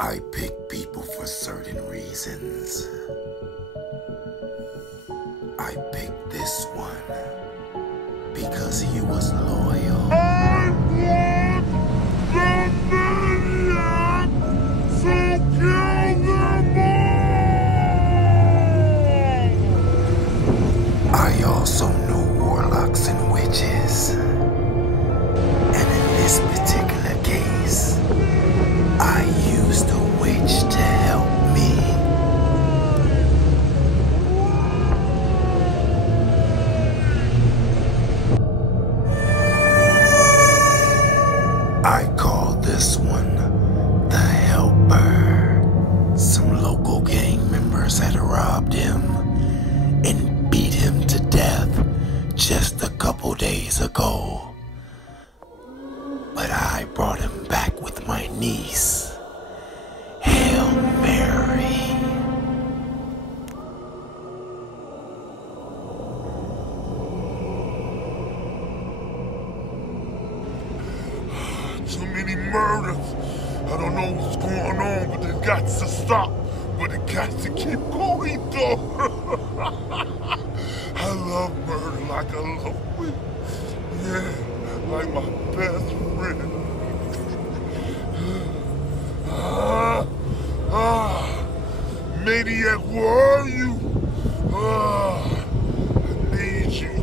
I pick people for certain reasons. I picked this one because he was loyal. I want the Maniac to kill them all! I also know warlocks and witches. And in this particular case, I used a witch to help me. I call this one the Helper. Some local gang members had robbed him and beat him to death just a couple days ago. But I brought him back with my niece, Hail Mary. Too many murders. I don't know what's going on, but it got to stop. But it got to keep going, though. I love murder like I love weed. Yeah, like my best friend. Maniac, where are you? I need you.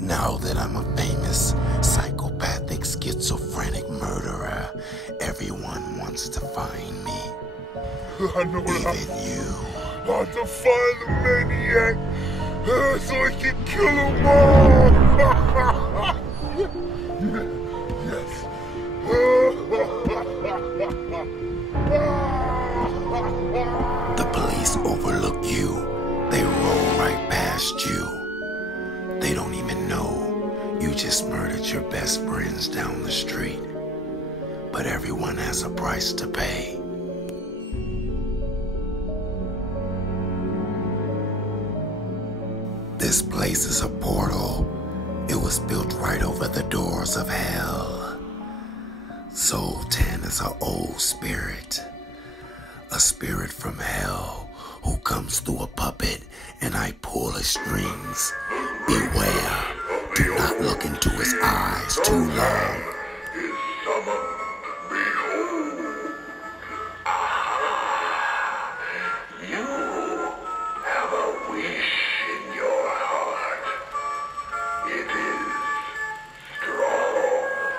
Now that I'm a famous psychopathic schizophrenic murderer, everyone wants to find me. I know what Even you. I want to find the Maniac so I can kill them all. Yes. The police overlook you. They roll right past you. They don't even know you just murdered your best friends down the street. But everyone has a price to pay. This place is a portal. It was built right over the doors of hell. Zoltan is an old spirit. A spirit from hell who comes through a puppet and I pull his strings. Beware, do not look into his eyes too long. You have a wish in your heart. It is strong.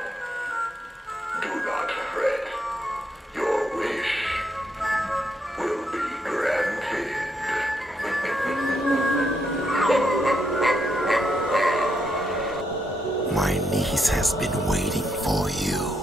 Do not fret. Your wish will be granted. My niece has been waiting for you.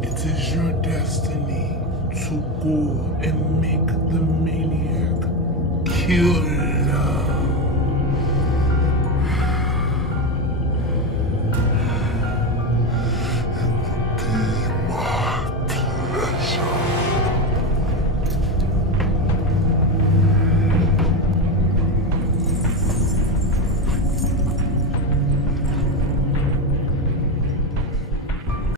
It is your destiny to go and make the Maniac kill